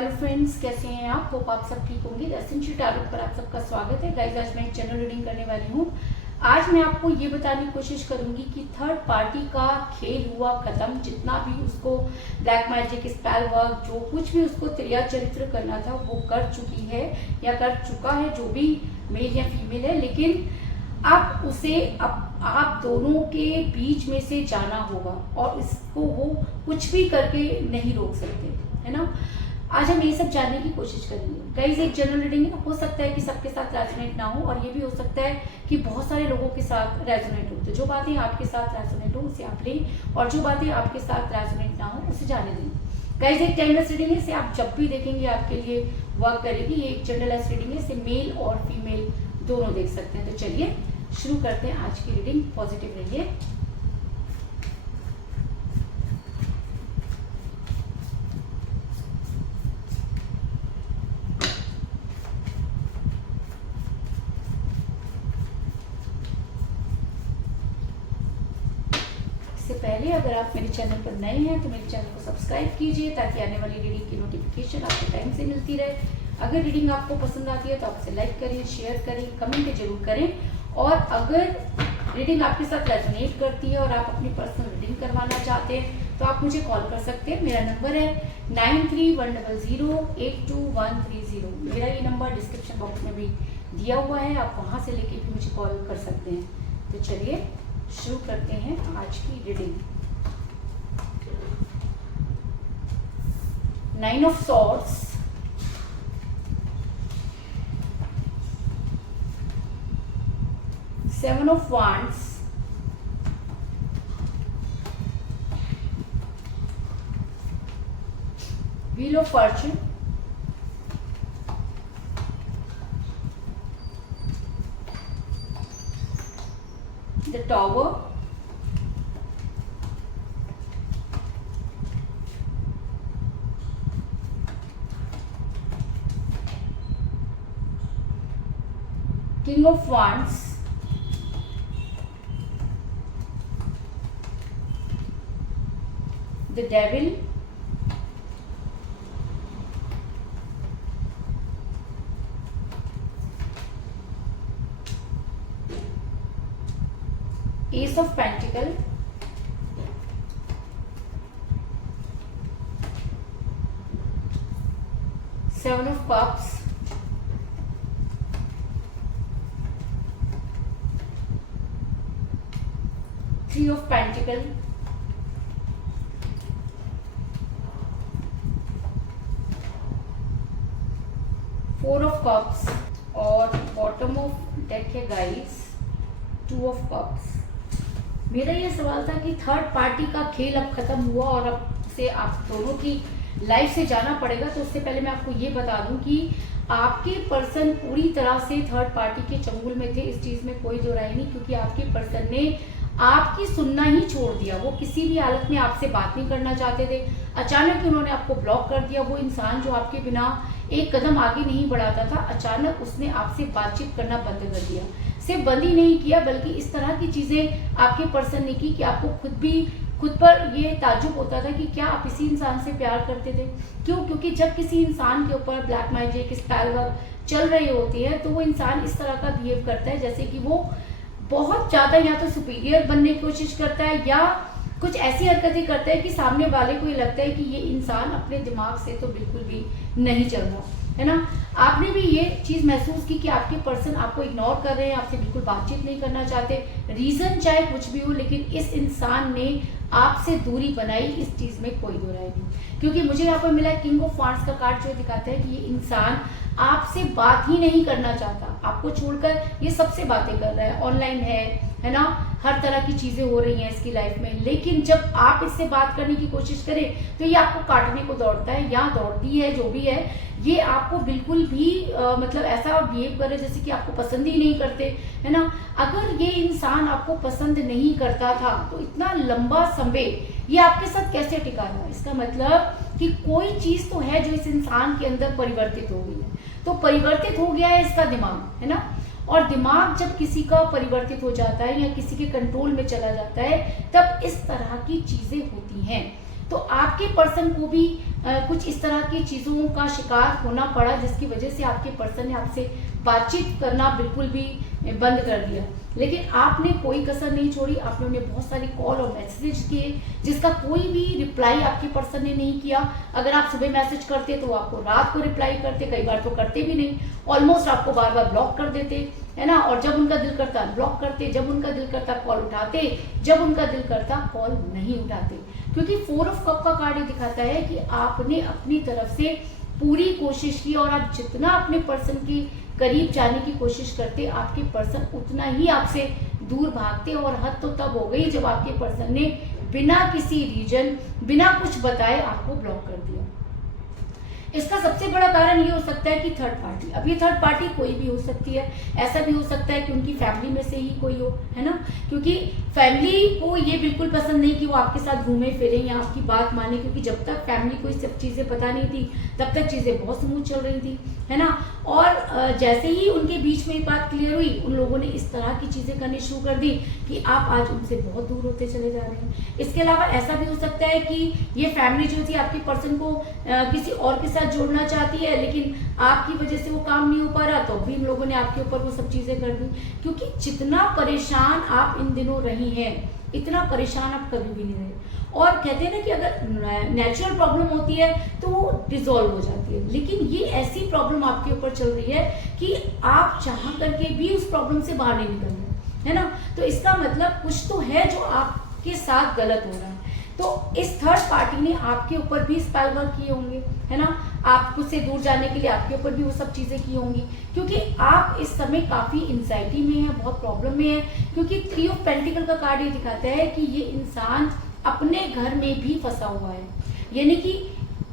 Hello friends, कैसे हैं आप? होप आप सब ठीक होंगे। एसेंशियल टैरोट पर आप सबका स्वागत है। गाइस, आज मैं एक जनरल रीडिंग करने वाली हूँ। आज मैं आपको ये बताने की कोशिश करूंगी कि थर्ड पार्टी का खेल हुआ खत्म। जितना भी उसको ब्लैक मैजिक, स्पेल वर्क, जो कुछ भी उसको त्रिया चरित्र करना था वो कर चुकी है या कर चुका है, जो भी मेल या फीमेल है। लेकिन अब उसे आप दोनों के बीच में से जाना होगा और इसको वो कुछ भी करके नहीं रोक सकते, है ना। आज हम ये सब जानने की कोशिश करेंगे। गाइस, एक जनरल रीडिंग है, हो सकता है कि सबके साथ रेजोनेट ना हो, और ये भी हो सकता है कि बहुत सारे लोगों के साथ रेजोनेट हो। तो जो बातें आपके साथ रेजोनेट हो उसे आप लें, और जो बातें आपके साथ रेजोनेट ना हो उसे जाने दें। गाइस, एक टाइमलेस रीडिंग है, इसे आप जब भी देखेंगे आपके लिए वर्क करेगी। ये एक जनरल रीडिंग है, इसे मेल और फीमेल दोनों देख सकते हैं। तो चलिए शुरू करते हैं आज की रीडिंग। पॉजिटिव रहिए। इससे पहले अगर आप मेरे चैनल पर नए हैं तो मेरे चैनल को सब्सक्राइब कीजिए, ताकि आने वाली रीडिंग की नोटिफिकेशन आपको टाइम से मिलती रहे। अगर रीडिंग आपको पसंद आती है तो आप इसे लाइक करें, शेयर करें, कमेंट जरूर करें। और अगर रीडिंग आपके साथ रेजोनेट करती है और आप अपनी पर्सनल रीडिंग करवाना चाहते हैं तो आप मुझे कॉल कर सकते हैं। मेरा नंबर है 9310082130। मेरा ये नंबर डिस्क्रिप्शन बॉक्स में भी दिया हुआ है, आप वहाँ से लेके भी मुझे कॉल कर सकते हैं। तो चलिए शुरू करते हैं आज की reading. 9 of swords, Seven of Wands, Wheel of Fortune, the Tower, King of Wands, the Devil, Ace of Pentacle, Seven of Cups, Three of Pentacle, Four of Cups, और बॉटम ऑफ डेक है guys Two of Cups। मेरा ये सवाल था कि third party का खेल अब खत्म हुआ और अब से आप दोनों की लाइफ से जाना पड़ेगा। तो उससे पहले मैं आपको ये बता दूं कि आपके पर्सन पूरी तरह से थर्ड पार्टी के चंगुल में थे। इस चीज में कोई दो राय नहीं, क्योंकि आपके पर्सन ने आपकी सुनना ही छोड़ दिया। वो किसी भी हालत में आपसे बात नहीं करना चाहते थे। अचानक उन्होंने आपको ब्लॉक कर दिया। वो इंसान जो आपके बिना एक कदम आगे नहीं बढ़ाता था, अचानक उसने आपसे बातचीत करना बंद कर दिया। सिर्फ बंद ही नहीं किया, बल्कि इस तरह की चीजें आपके पर्सन ने की कि आपको खुद पर ये ताज्जुब होता था कि क्या आप इसी इंसान से प्यार करते थे। क्यों? क्योंकि जब किसी इंसान के ऊपर ब्लैक मैजिक, स्पेल वर्क चल रही होती है तो वो इंसान इस तरह का बिहेव करता है जैसे कि वो बहुत ज्यादा या तो सुपीरियर बनने की कोशिश करता है, या कुछ ऐसी हरकतें करता है कि सामने वाले को ये लगता है कि ये इंसान अपने दिमाग से तो बिल्कुल भी नहीं चल रहा, है ना। आपने भी ये चीज महसूस की कि आपके पर्सन आपको इग्नोर कर रहे हैं, आपसे बिल्कुल बातचीत नहीं करना चाहते। रीजन चाहे कुछ भी हो, लेकिन इस इंसान ने आपसे दूरी बनाई, इस चीज में कोई दो राय नहीं। क्योंकि मुझे यहाँ पर मिला किंग ऑफ वांड्स का कार्ड, जो दिखाता है कि ये इंसान आपसे बात ही नहीं करना चाहता। आपको छोड़कर ये सबसे बातें कर रहा है, ऑनलाइन है ना, हर तरह की चीजें हो रही हैं इसकी लाइफ में। लेकिन जब आप इससे बात करने की कोशिश करें तो ये आपको काटने को दौड़ता है या दौड़ती है, जो भी है। ये आपको बिल्कुल भी मतलब ऐसा बिहेव करे जैसे कि आपको पसंद ही नहीं करते, है ना। अगर ये इंसान आपको पसंद नहीं करता था तो इतना लंबा समय ये आपके साथ कैसे टिका रहा? इसका मतलब कि कोई चीज तो है जो इस इंसान के अंदर परिवर्तित हो गई है। तो परिवर्तित हो गया है इसका दिमाग, है ना। और दिमाग जब किसी का परिवर्तित हो जाता है या किसी के कंट्रोल में चला जाता है, तब इस तरह की चीजें होती हैं। तो आपके पर्सन को भी कुछ इस तरह की चीज़ों का शिकार होना पड़ा जिसकी वजह से आपके पर्सन ने आपसे बातचीत करना बिल्कुल भी बंद कर दिया। लेकिन आपने कोई कसर नहीं छोड़ी, आपने उन्हें बहुत सारी कॉल और मैसेज किए जिसका कोई भी रिप्लाई आपके पर्सन ने नहीं किया। अगर आप सुबह मैसेज करते तो आपको रात को रिप्लाई करते, कई बार तो करते भी नहीं, ऑलमोस्ट आपको बार बार ब्लॉक कर देते, है ना। और जब उनका दिल करता ब्लॉक करते, जब उनका दिल करता कॉल उठाते, जब उनका दिल करता कॉल नहीं उठाते। क्योंकि 4 ऑफ कप का कार्ड ये दिखाता है कि आपने अपनी तरफ से पूरी कोशिश की और आप जितना अपने पर्सन के करीब जाने की कोशिश करते, आपके पर्सन उतना ही आपसे दूर भागते। और हद तो तब हो गई जब आपके पर्सन ने बिना किसी रीजन, बिना कुछ बताए आपको ब्लॉक कर दिया। इसका सबसे बड़ा कारण ये हो सकता है कि थर्ड पार्टी, अब ये थर्ड पार्टी कोई भी हो सकती है। ऐसा भी हो सकता है कि उनकी फैमिली में से ही कोई हो, है ना, क्योंकि फैमिली को ये बिल्कुल पसंद नहीं कि वो आपके साथ घूमे फिरे या आपकी बात माने, क्योंकि जब तक फैमिली को ये सब चीज़ें पता नहीं थी तब तक चीज़ें बहुत स्मूथ चल रही थी, है ना। और जैसे ही उनके बीच में बात क्लियर हुई, उन लोगों ने इस तरह की चीज़ें करनी शुरू कर दी कि आप आज उनसे बहुत दूर होते चले जा रहे हैं। इसके अलावा ऐसा भी हो सकता है कि ये फैमिली जो थी आपके पर्सन को किसी और के साथ जोड़ना चाहती है, लेकिन आपकी वजह से वो काम नहीं हो पा रहा, तो भी इन लोगों ने आपके ऊपर वो सब चीज़ें कर दी। क्योंकि जितना परेशान आप इन दिनों रही हैं, इतना परेशान आप कभी भी नहीं रहे। और कहते हैं ना कि अगर नेचुरल प्रॉब्लम होती है तो वो डिसॉल्व हो जाती है, लेकिन ये ऐसी प्रॉब्लम आपके ऊपर चल रही है कि आप चाह करके भी उस प्रॉब्लम से बाहर नहीं निकल रहे, है ना। तो इसका मतलब कुछ तो है जो आपके साथ गलत हो रहा है। तो इस थर्ड पार्टी ने आपके ऊपर भी स्पेल वर्क किए होंगे, है ना। आपको से दूर जाने के लिए आपके ऊपर भी वो सब चीज़ें की होंगी, क्योंकि आप इस समय काफ़ी एंजाइटी में हैं, बहुत प्रॉब्लम में है। क्योंकि 3 ऑफ पेंटिकल का कार्ड ये दिखाता है कि ये इंसान अपने घर में भी फंसा हुआ है, यानी कि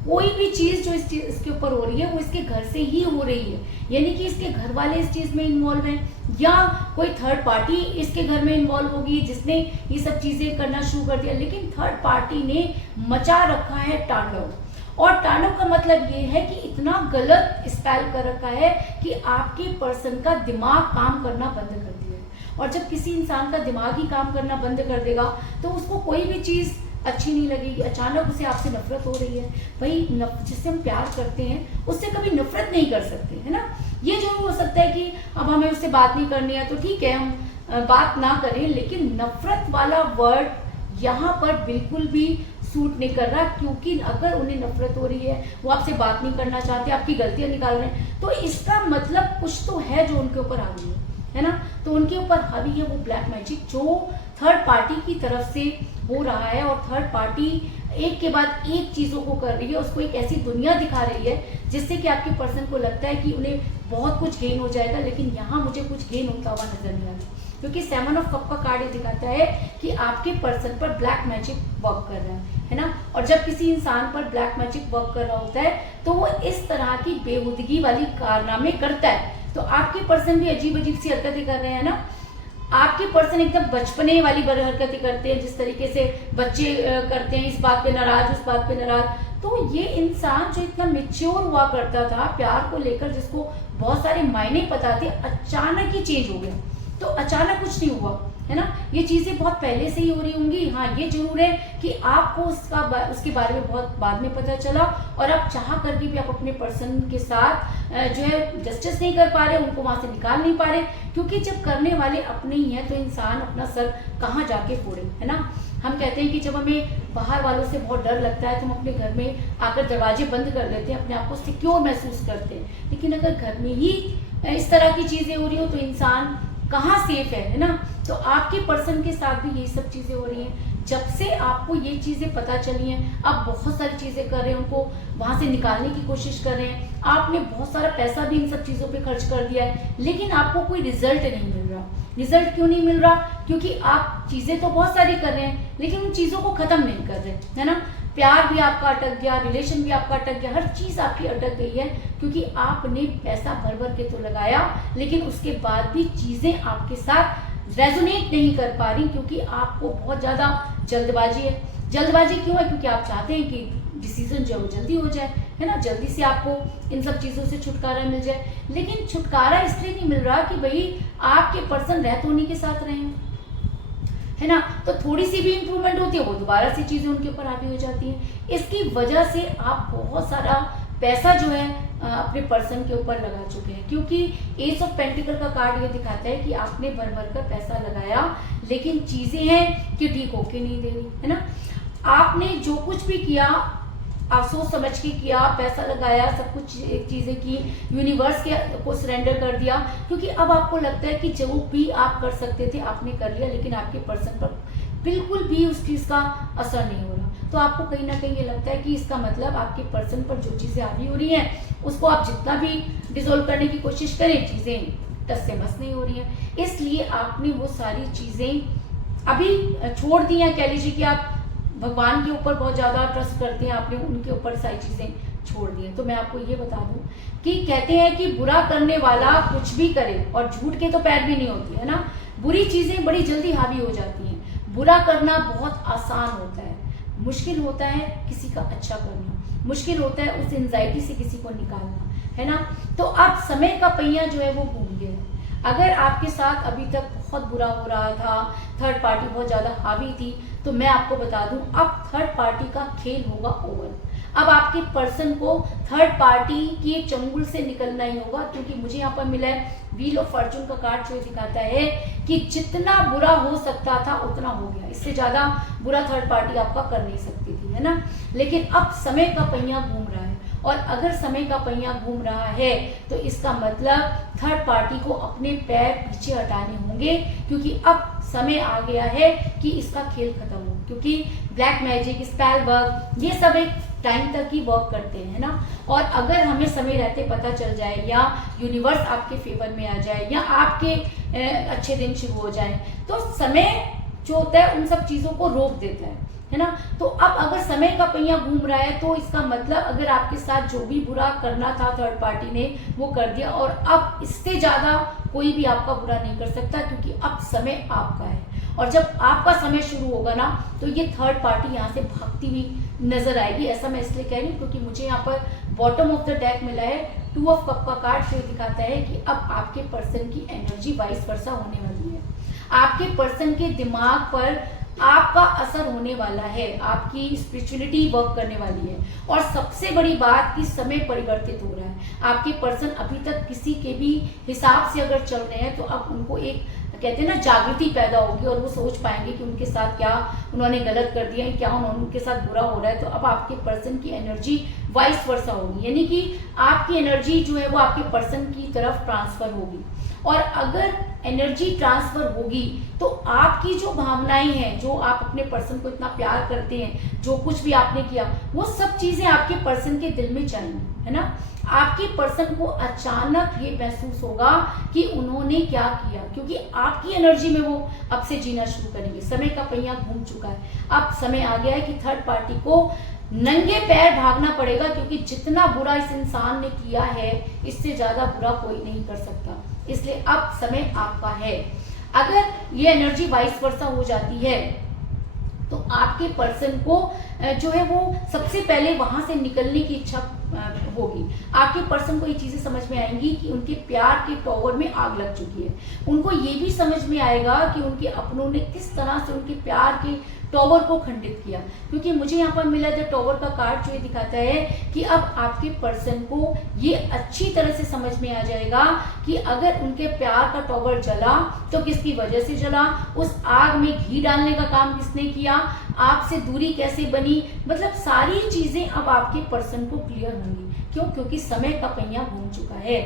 कोई भी चीज़ जो इसके ऊपर हो रही है वो इसके घर से ही हो रही है, यानी कि इसके घर वाले इस चीज़ में इन्वॉल्व हैं या कोई थर्ड पार्टी इसके घर में इन्वॉल्व होगी जिसने ये सब चीज़ें करना शुरू कर दिया। लेकिन थर्ड पार्टी ने मचा रखा है तांडव, और तांडव का मतलब ये है कि इतना गलत स्पेल कर रखा है कि आपके पर्सन का दिमाग काम करना बंद कर दिया है। और जब किसी इंसान का दिमाग ही काम करना बंद कर देगा तो उसको कोई भी चीज़ अच्छी नहीं लगेगी, अचानक उसे आपसे नफरत हो रही है। भाई जिससे हम प्यार करते हैं उससे कभी नफरत नहीं कर सकते, है ना। ये जो हो सकता है कि अब हमें उससे बात नहीं करनी है तो ठीक है हम बात ना करें, लेकिन नफरत वाला वर्ड यहाँ पर बिल्कुल भी सूट नहीं कर रहा। क्योंकि अगर उन्हें नफरत हो रही है, वो आपसे बात नहीं करना चाहते, आपकी गलतियां निकाल रहे हैं, तो इसका मतलब कुछ तो है जो उनके ऊपर हावी है ना। तो उनके ऊपर हावी है वो ब्लैक मैजिक जो थर्ड पार्टी की तरफ से हो रहा है। और थर्ड पार्टी एक के बाद एक चीज़ों को कर रही है, उसको एक ऐसी दुनिया दिखा रही है जिससे कि आपके पर्सन को लगता है कि उन्हें बहुत कुछ गेन हो जाएगा, लेकिन यहाँ मुझे कुछ गेन होता हुआ नजर नहीं आ रहा। क्योंकि 7 ऑफ कप का कार्ड ये दिखाता है कि आपके पर्सन पर ब्लैक मैजिक वर्क कर रहा है ना। और जब किसी इंसान पर ब्लैक मैजिक वर्क कर रहा होता है तो वो इस तरह की बेहुदगी वाली कारनामे करता है। तो आपके पर्सन भी अजीब अजीब सी हरकतें कर रहे हैं ना। आपके पर्सन एकदम बचपने वाली हरकतें करते हैं, जिस तरीके से बच्चे करते हैं, इस बात पे नाराज उस बात पे नाराज। तो ये इंसान जो इतना मेच्योर हुआ करता था प्यार को लेकर, जिसको बहुत सारे मायने पता थे, अचानक ही चेंज हो गया। तो अचानक कुछ नहीं हुआ, है ना। ये चीज़ें बहुत पहले से ही हो रही होंगी। हाँ, ये जरूर है कि आपको उसके बारे में बहुत बाद में पता चला, और आप चाह करके भी आप अपने पर्सन के साथ जो है जस्टिस नहीं कर पा रहे, उनको वहाँ से निकाल नहीं पा रहे। क्योंकि जब करने वाले अपने ही हैं तो इंसान अपना सर कहाँ जाके फोड़े, है ना। हम कहते हैं कि जब हमें बाहर वालों से बहुत डर लगता है तो हम अपने घर में आकर दरवाजे बंद कर लेते हैं, अपने आप को सिक्योर महसूस करते हैं। लेकिन अगर घर में ही इस तरह की चीज़ें हो रही हो तो इंसान कहाँ सेफ है ना। तो आपके पर्सन के साथ भी यही सब चीज़ें हो रही हैं। जब से आपको ये चीज़ें पता चली हैं, आप बहुत सारी चीज़ें कर रहे हैं, उनको वहाँ से निकालने की कोशिश कर रहे हैं, आपने बहुत सारा पैसा भी इन सब चीज़ों पे खर्च कर दिया है, लेकिन आपको कोई रिजल्ट नहीं मिल रहा। रिजल्ट क्यों नहीं मिल रहा? क्योंकि आप चीज़ें तो बहुत सारी कर रहे हैं लेकिन उन चीज़ों को ख़त्म नहीं कर रहे, है ना। प्यार भी आपका अटक गया, रिलेशन भी आपका अटक गया, हर चीज़ आपकी अटक गई है क्योंकि आपने पैसा भर भर के तो लगाया, लेकिन उसके बाद भी चीज़ें आपके साथ रेजोनेट नहीं कर पा रही, क्योंकि आपको बहुत ज़्यादा जल्दबाजी है। जल्दबाजी क्यों है? क्योंकि आप चाहते हैं कि डिसीजन जो है वो जल्दी हो जाए, है ना, जल्दी से आपको इन सब चीज़ों से छुटकारा मिल जाए। लेकिन छुटकारा इसलिए नहीं मिल रहा कि भाई आपके पर्सन रह तो उन्हीं के साथ रहे हैं। है ना, तो थोड़ी सी भी इंप्रूवमेंट होती है वो दोबारा से चीज़ें उनके ऊपर हावी हो जाती हैं। इसकी वजह से आप बहुत सारा पैसा जो है अपने पर्सन के ऊपर लगा चुके हैं, क्योंकि एस ऑफ पेंटिकल का कार्ड ये दिखाता है कि आपने भर भर कर पैसा लगाया, लेकिन चीज़ें हैं कि ठीक होके नहीं दे रही, है ना। आपने जो कुछ भी किया आप सोच समझ के किया, पैसा लगाया, सब कुछ चीज़ें की, यूनिवर्स के को सरेंडर कर दिया, क्योंकि अब आपको लगता है कि जो भी आप कर सकते थे आपने कर लिया, लेकिन आपके पर्सन पर बिल्कुल भी उस चीज़ का असर नहीं हो रहा। तो आपको कहीं ना कहीं ये लगता है कि इसका मतलब आपके पर्सन पर जो चीज़ें हावी हो रही हैं उसको आप जितना भी डिसॉल्व करने की कोशिश करें, चीज़ें टस से मस नहीं हो रही हैं। इसलिए आपने वो सारी चीज़ें अभी छोड़ दी हैं। कह लीजिए कि आप भगवान के ऊपर बहुत ज़्यादा ट्रस्ट करते हैं, आपने उनके ऊपर सारी चीज़ें छोड़ दी हैं। तो मैं आपको ये बता दूं कि कहते हैं कि बुरा करने वाला कुछ भी करे और झूठ के तो पैर भी नहीं होती, है ना। बुरी चीज़ें बड़ी जल्दी हावी हो जाती हैं। बुरा करना बहुत आसान होता है, मुश्किल होता है किसी का अच्छा करना, मुश्किल होता है उस एंजाइटी से किसी को निकालना, है ना। तो अब समय का पहिया जो है वो घूम गया है। अगर आपके साथ अभी तक बहुत बुरा हो रहा था, थर्ड पार्टी बहुत ज़्यादा हावी थी, तो मैं आपको बता दूं अब थर्ड पार्टी का खेल होगा ओवर। अब आपके पर्सन को थर्ड पार्टी के चंगुल से निकलना ही होगा, क्योंकि मुझे यहाँ पर मिला है व्हील ऑफ फॉर्चून का कार्ड, जो दिखाता है कि जितना बुरा हो सकता था उतना हो गया, इससे ज़्यादा बुरा थर्ड पार्टी आपका कर नहीं सकती थी, है ना। लेकिन अब समय का पहिया घूम रहा है, और अगर समय का पहिया घूम रहा है तो इसका मतलब थर्ड पार्टी को अपने पैर पीछे हटाने होंगे, क्योंकि अब समय आ गया है कि इसका खेल खत्म हो। क्योंकि ब्लैक मैजिक, स्पेल वर्क, ये सब एक टाइम तक ही वर्क करते हैं, है ना। और अगर हमें समय रहते पता चल जाए, या यूनिवर्स आपके फेवर में आ जाए, या आपके अच्छे दिन शुरू हो जाए, तो समय जो होता है उन सब चीज़ों को रोक देता है ना। तो अब अगर समय का पहिया घूम रहा है तो इसका मतलब अगर आपके साथ जो भी बुरा करना था थर्ड पार्टी ने वो कर दिया, और अब इससे ज़्यादा कोई भी आपका बुरा नहीं कर सकता, क्योंकि अब समय आपका है। और जब आपका समय शुरू होगा ना, तो ये थर्ड पार्टी यहाँ से भागती हुई नजर आएगी। ऐसा मैं इसलिए कह रही हूँ क्योंकि मुझे यहाँ पर बॉटम ऑफ द डेक मिला है 2 ऑफ कप का कार्ड, जो दिखाता है कि अब आपके पर्सन की एनर्जी वाइस वर्सा होने वाली है। आपके पर्सन के दिमाग पर आपका असर होने वाला है, आपकी स्पिरिचुअलिटी वर्क करने वाली है। और सबसे बड़ी बात कि समय परिवर्तित हो रहा है। आपके पर्सन अभी तक किसी के भी हिसाब से अगर चल रहे हैं, तो अब उनको एक कहते हैं ना जागृति पैदा होगी, और वो सोच पाएंगे कि उनके साथ क्या उन्होंने गलत कर दिया है, क्या उनके साथ बुरा हो रहा है। तो अब आपके पर्सन की एनर्जी वाइस वर्सा होगी, यानी कि आपकी एनर्जी जो है वो आपके पर्सन की तरफ ट्रांसफर होगी। और अगर एनर्जी ट्रांसफर होगी तो आपकी जो भावनाएं हैं, जो आप अपने पर्सन को इतना प्यार करते हैं, जो कुछ भी आपने किया, वो सब चीजें आपके पर्सन के दिल में जाएंगी, है ना। आपके पर्सन को अचानक ये महसूस होगा कि उन्होंने क्या किया, क्योंकि आपकी एनर्जी में वो अब से जीना शुरू करेंगे। समय का पहिया घूम चुका है, अब समय आ गया है कि थर्ड पार्टी को नंगे पैर भागना पड़ेगा, क्योंकि जितना बुरा इस इंसान ने किया है इससे ज्यादा बुरा कोई नहीं कर सकता। इसलिए अब समय आपका है। अगर ये एनर्जी वाइस वर्सा हो जाती है तो आपके पर्सन को जो है वो सबसे पहले वहां से निकलने की इच्छा होगी। आपके पर्सन को ये चीजें समझ में आएंगी कि उनके प्यार के टॉवर में आग लग चुकी है। उनको ये भी समझ में आएगा कि उनके अपनों ने किस तरह से उनके प्यार के टॉवर को खंडित किया। क्योंकि मुझे यहाँ पर मिला द टॉवर का कार्ड, जो ये दिखाता है कि अब आपके पर्सन को ये अच्छी तरह से समझ में आ जाएगा कि अगर उनके प्यार का टॉवर जला तो किसकी वजह से जला, उस आग में घी डालने का काम किसने किया, आपसे दूरी कैसे बनी, मतलब सारी चीजें अब आपके पर्सन को क्लियर होंगी। क्यों? क्योंकि समय का पहिया घूम चुका है।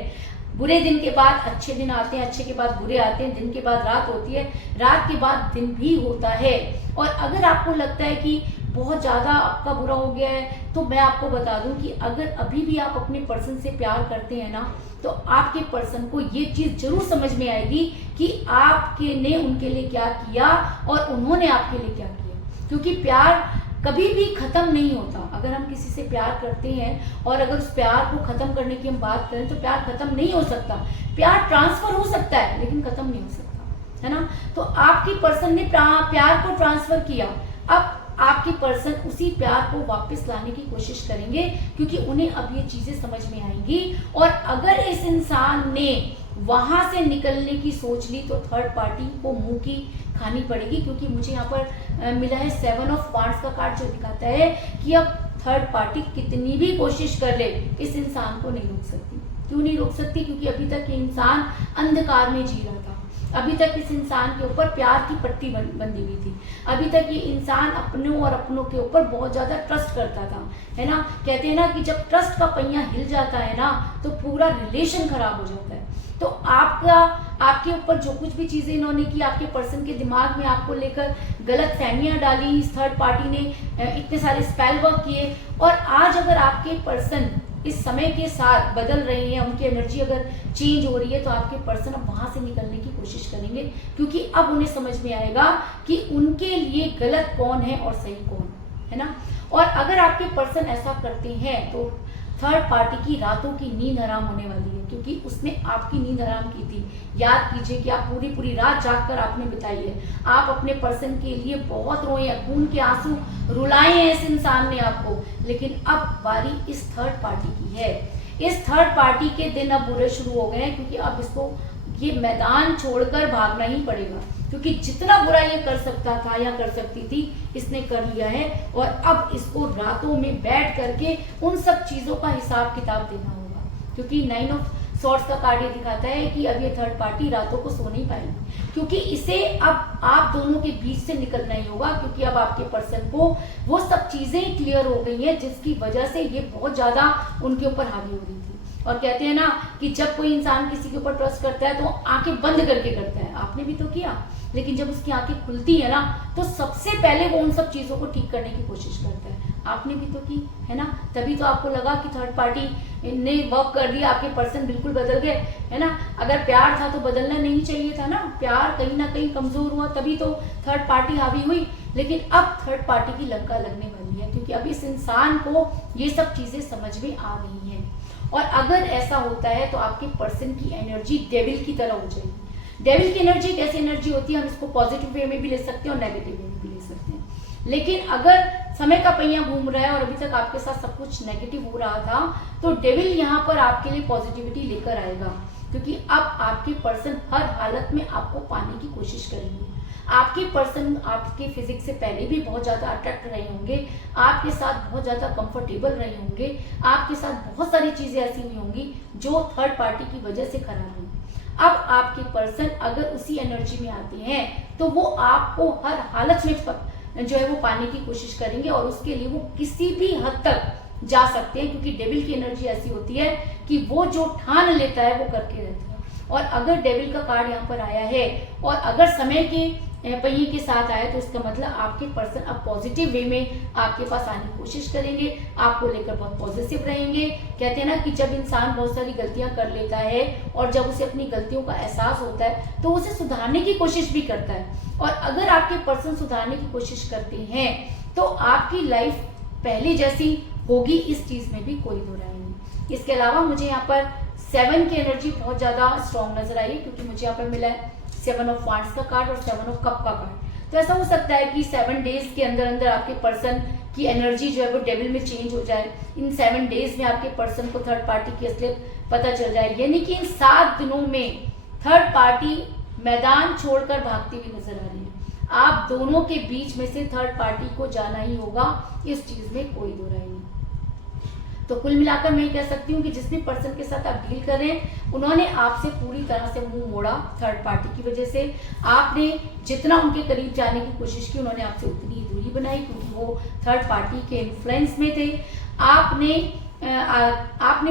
बुरे दिन के बाद अच्छे दिन आते हैं, अच्छे के बाद बुरे आते हैं, दिन के बाद रात होती है, रात के बाद दिन भी होता है। और अगर आपको लगता है कि बहुत ज़्यादा आपका बुरा हो गया है, तो मैं आपको बता दूं कि अगर अभी भी आप अपने पर्सन से प्यार करते हैं ना, तो आपके पर्सन को ये चीज़ जरूर समझ में आएगी कि आपके ने उनके लिए क्या किया और उन्होंने आपके लिए क्या किया। क्योंकि प्यार कभी भी खत्म नहीं होता। अगर हम किसी से प्यार करते हैं और अगर उस प्यार को खत्म करने की हम बात करें तो प्यार खत्म नहीं हो सकता। प्यार ट्रांसफर हो सकता है लेकिन खत्म नहीं हो सकता, है ना। तो आपकी पर्सन ने प्यार को ट्रांसफर किया, अब आपके पर्सन उसी प्यार को वापस लाने की कोशिश करेंगे, क्योंकि उन्हें अब ये चीजें समझ में आएंगी। और अगर इस इंसान ने वहां से निकलने की सोच ली तो थर्ड पार्टी को मुंह की खानी पड़ेगी, क्योंकि मुझे यहाँ पर मिला है 7 ऑफ वांड्स का कार्ड, जो दिखाता है कि अब थर्ड पार्टी कितनी भी कोशिश कर ले इस इंसान को नहीं रोक सकती। क्यों नहीं रोक सकती? क्योंकि अभी तक ये इंसान अंधकार में जी रहा था, अभी तक इस इंसान के ऊपर प्यार की पट्टी बंधी हुई थी, अभी तक ये इंसान अपनों और अपनों के ऊपर बहुत ज्यादा ट्रस्ट करता था, है ना। कहते हैं ना कि जब ट्रस्ट का पहिया हिल जाता है ना तो पूरा रिलेशन खराब हो जाता है। तो आपके ऊपर जो कुछ भी चीजें इन्होंने की, आपके पर्सन के दिमाग में आपको लेकर गलत फहमियां डाली, इस थर्ड पार्टी ने इतने सारे स्पेल वर्क किए, और आज अगर आपके पर्सन इस समय के साथ बदल रही है, उनकी एनर्जी अगर चेंज हो रही है, तो आपके पर्सन अब वहां से निकलने की कोशिश करेंगे, क्योंकि अब उन्हें समझ में आएगा कि उनके लिए गलत कौन है और सही कौन है ना। और अगर आपके पर्सन ऐसा करते हैं तो थर्ड पार्टी की रातों की नींद हराम होने वाली है, क्योंकि उसने आपकी नींद हराम की थी। याद कीजिए कि आप पूरी पूरी रात जागकर आपने बिताई है, आप अपने पर्सन के लिए बहुत रोए हैं, खून के आंसू रुलाए हैं इस इंसान ने आपको, लेकिन अब बारी इस थर्ड पार्टी की है। इस थर्ड पार्टी के दिन अब बुरे शुरू हो गए हैं, क्योंकि अब इसको ये मैदान छोड़कर भागना ही पड़ेगा, क्योंकि जितना बुरा ये कर सकता था या कर सकती थी इसने कर लिया है, और अब इसको रातों में बैठ करके उन सब चीजों का हिसाब किताब देना होगा, क्योंकि 9 ऑफ सॉर्ड्स का कार्ड ये दिखाता है कि अब ये थर्ड पार्टी रातों को सो नहीं पाएगी, क्योंकि इसे अब आप दोनों के बीच से निकलना ही होगा, क्योंकि अब आपके पर्सन को वो सब चीजें क्लियर हो गई हैं जिसकी वजह से ये बहुत ज्यादा उनके ऊपर हावी हो रही थी। और कहते हैं ना कि जब कोई इंसान किसी के ऊपर ट्रस्ट करता है तो आंखें बंद करके करता है, आपने भी तो किया, लेकिन जब उसकी आंखें खुलती है ना तो सबसे पहले वो उन सब चीजों को ठीक करने की कोशिश करता है, आपने भी तो की है ना। तभी तो आपको लगा कि थर्ड पार्टी ने वर्क कर दिया, आपके पर्सन बिल्कुल बदल गए, है ना। अगर प्यार था तो बदलना नहीं चाहिए था ना, प्यार कहीं ना कहीं कमजोर हुआ तभी तो थर्ड पार्टी हावी हुई, लेकिन अब थर्ड पार्टी की लंका लगने वाली है, क्योंकि अब इस इंसान को ये सब चीजें समझ में आ रही हैं। और अगर ऐसा होता है तो आपके पर्सन की एनर्जी डेविल की तरह हो जाएगी। डेविल की एनर्जी कैसी एनर्जी होती है, हम इसको पॉजिटिव वे में भी ले सकते हैं और नेगेटिव वे में भी ले सकते हैं, लेकिन अगर समय का पहिया घूम रहा है और अभी तक आपके साथ सब कुछ नेगेटिव हो रहा था तो डेविल यहाँ पर आपके लिए पॉजिटिविटी लेकर आएगा, क्योंकि अब आपके पर्सन हर हालत में आपको पाने की कोशिश करेंगे। आपके पर्सन आपके फिजिक्स से पहले भी बहुत ज्यादा अट्रैक्ट रहे होंगे, आपके साथ बहुत ज्यादा कंफर्टेबल रहे होंगे, आपके साथ बहुत सारी चीजें ऐसी हुई होंगी जो थर्ड पार्टी की वजह से खराब हुई। अब आपके पर्सन अगर उसी एनर्जी में आते हैं तो वो आपको हर हालत में जो है वो पाने की कोशिश करेंगे, और उसके लिए वो किसी भी हद तक जा सकते हैं, क्योंकि डेविल की एनर्जी ऐसी होती है कि वो जो ठान लेता है वो करके रहता है। और अगर डेविल का कार्ड यहाँ पर आया है और अगर समय के पहिए के साथ आया तो इसका मतलब आपके पर्सन अब पॉजिटिव वे में आपके पास आने की कोशिश करेंगे, आपको लेकर बहुत पॉजिटिव रहेंगे। कहते हैं ना कि जब इंसान बहुत सारी गलतियां कर लेता है और जब उसे अपनी गलतियों का एहसास होता है तो उसे सुधारने की कोशिश भी करता है, और अगर आपके पर्सन सुधारने की कोशिश करते हैं तो आपकी लाइफ पहले जैसी होगी, इस चीज में भी कोई दो राय नहीं। इसके अलावा मुझे यहाँ पर 7 की एनर्जी बहुत ज्यादा स्ट्रॉन्ग नजर आई है, क्योंकि मुझे यहाँ पर मिला है 7 ऑफ वांड्स का कार्ड और 7 ऑफ कप का कार्ड। तो ऐसा हो सकता है कि 7 डेज के अंदर अंदर आपके पर्सन की एनर्जी जो है वो डेविल में चेंज हो जाए, इन 7 डेज में आपके पर्सन को थर्ड पार्टी की असलियत पता चल जाए, यानी कि इन 7 दिनों में थर्ड पार्टी मैदान छोड़कर भागती हुई नजर आ रही है। आप दोनों के बीच में से थर्ड पार्टी को जाना ही होगा, इस चीज में कोई दो राय नहीं। तो कुल मिलाकर मैं कह सकती हूँ कि जिस भी पर्सन के साथ आप डील कर रहे हैं उन्होंने आपसे पूरी तरह से मुंह मोड़ा थर्ड पार्टी की वजह से। आपने जितना उनके करीब जाने की कोशिश की उन्होंने आपसे उतनी ही दूरी बनाई, क्योंकि वो थर्ड पार्टी के इन्फ्लुएंस में थे। आपने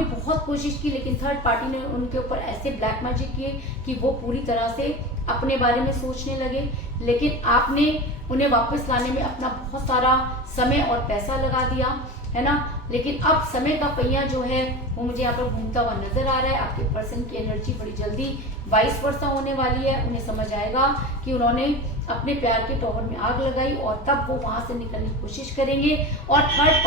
बहुत कोशिश की, लेकिन थर्ड पार्टी ने उनके ऊपर ऐसे ब्लैक मैजिक किए कि वो पूरी तरह से अपने बारे में सोचने लगे, लेकिन आपने उन्हें वापस लाने में अपना बहुत सारा समय और पैसा लगा दिया, है ना। लेकिन अब समय का पहिया जो है वो मुझे यहाँ पर घूमता हुआ नजर आ रहा है। आपके पर्सन की एनर्जी बड़ी जल्दी वाइस वर्सा होने वाली है, उन्हें समझ आएगा कि उन्होंने अपने प्यार के टॉवर में आग लगाई, और तब वो वहां से निकलने की कोशिश करेंगे और थर्ड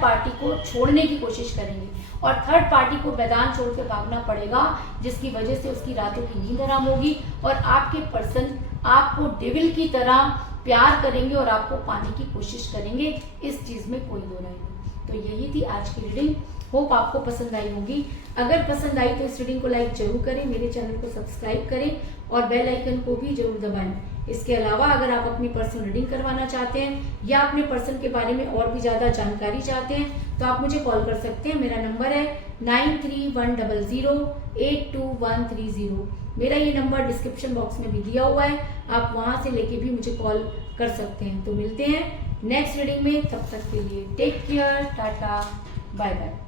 पार्टी को छोड़ने की कोशिश करेंगे, और थर्ड पार्टी को मैदान छोड़कर भागना पड़ेगा, जिसकी वजह से उसकी रातों की नींद हराम होगी, और आपके पर्सन आपको डेविल की तरह प्यार करेंगे और आपको पाने की कोशिश करेंगे, इस चीज में कोई दो राय नहीं। तो यही थी आज की रीडिंग, होप आपको पसंद आई होगी। अगर पसंद आई तो इस रीडिंग को लाइक जरूर करें, मेरे चैनल को सब्सक्राइब करें और बेल आइकन को भी जरूर दबाएं। इसके अलावा अगर आप अपनी पर्सनल रीडिंग करवाना चाहते हैं या अपने पर्सन के बारे में और भी ज़्यादा जानकारी चाहते हैं तो आप मुझे कॉल कर सकते हैं। मेरा नंबर है 9310082130। मेरा ये नंबर डिस्क्रिप्शन बॉक्स में भी दिया हुआ है, आप वहाँ से लेके भी मुझे कॉल कर सकते हैं। तो मिलते हैं नेक्स्ट रीडिंग में, तब तक के लिए take care, tata, bye bye.